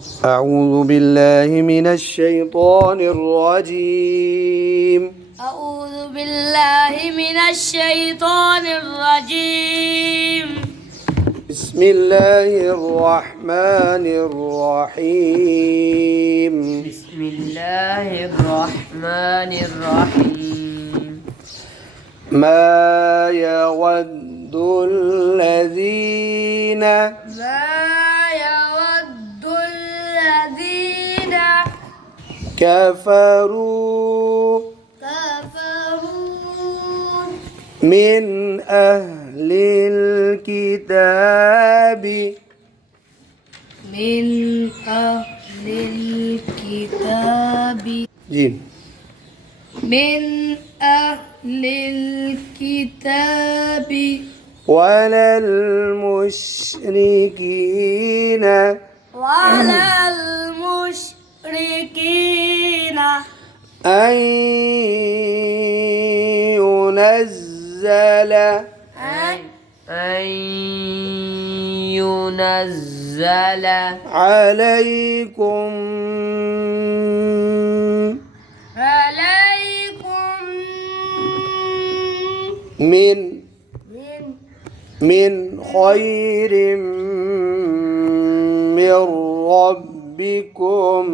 أعوذ بالله من الشيطان الرجيم. أعوذ بالله من الشيطان الرجيم. بسم الله الرحمن الرحيم. بسم الله الرحمن الرحيم. ما يود الذين كفروا من أهل الكتاب जी من أهل الكتاب ولا المشركين أن ينزل عليكم من خير من ربكم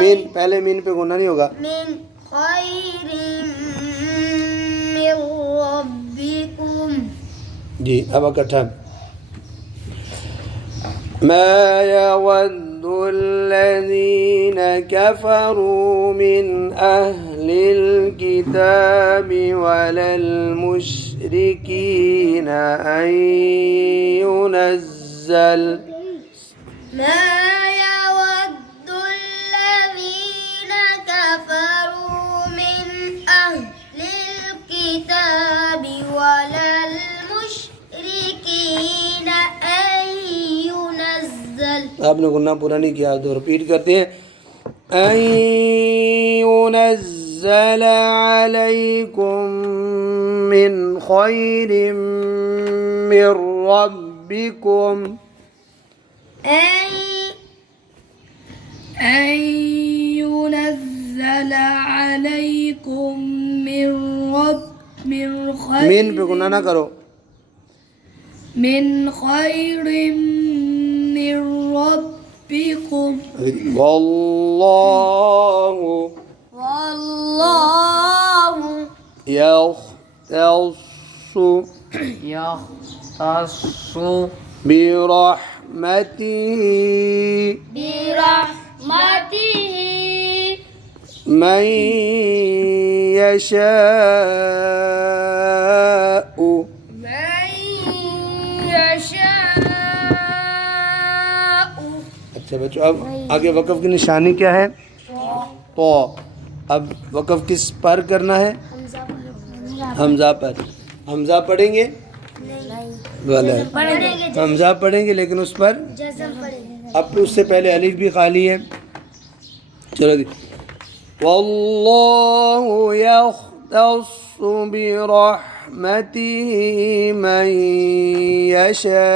من पहले min पे गुना नहीं होगा من خير من ربكم जी अब इकट्ठा ما يود الذين كفروا من أهل الكتاب ولا المشركين أن ينزل ما يود الذين كفروا من أهل الكتاب ولا المشركين أن ينزل आपने गुन्ना पूरा नहीं किया तो रिपीट करते हैं أن ينزل عليكم من خير من ربكم أن ينزل عليكم من خير min पे गुना ना करो من خير من ربكم والله يختص برحمته من يشاء अच्छा बच्चों अब आगे वक़फ़ की निशानी क्या है तो अब वक़फ़ किस पर करना है हमज़ा पर हमज़ा पढ़ेंगे वाला है हमज़ा पढ़ेंगे लेकिन उस पर अब उससे पहले अलिफ भी खाली है चलो जी वल्लाहु यख्तस्सु बिरहमतिही मन यशा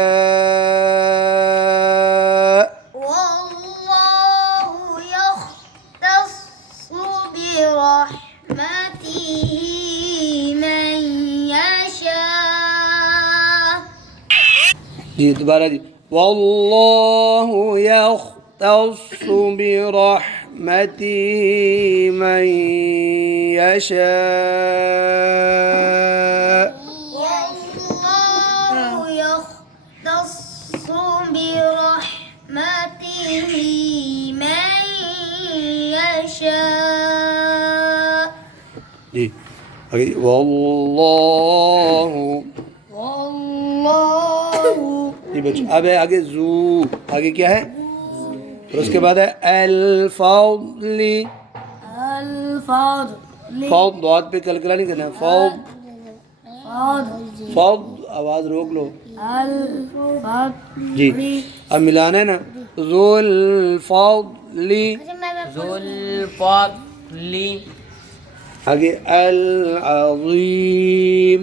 जी दोबारा जी वल्लाहु यख्तस्सु बिरहमतिही मन यशा जी आगे वल्लाहु जी बच्चों अब है आगे जू आगे क्या है और उसके बाद है अल-फज़ली फौद दौद पे कलकला नहीं करना है फौद आवाज़ रोक लो जी अब मिलाना है ना ज़ुल्फ़ज़ली आगे अल-अज़ीम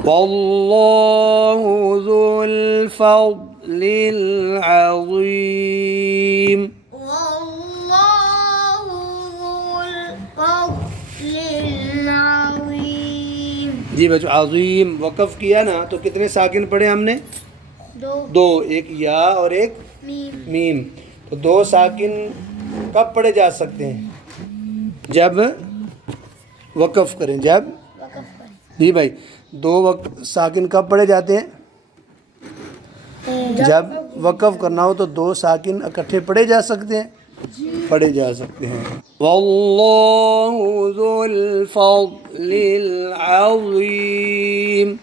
वल्लाहु ज़ुल फ़ज़लिल अज़ीम। वल्लाहु ज़ुल फ़ज़लिल अज़ीम। जी बच्चों, अज़ीम वक़फ़ किया ना तो कितने साकिन पढ़े हमने? दो, एक या और एक मीम। तो दो साकिन कब पढ़े जा सकते हैं? जब वक़फ़ करें, जब जी भाई, दो साकिन कब पढ़े जाते हैं? जब वक़फ़ करना हो तो दो साकिन इकट्ठे पढ़े जा सकते हैं, पढ़े जा सकते हैं। वल्लाहु ज़ुल फ़ज़लिल अज़ीम।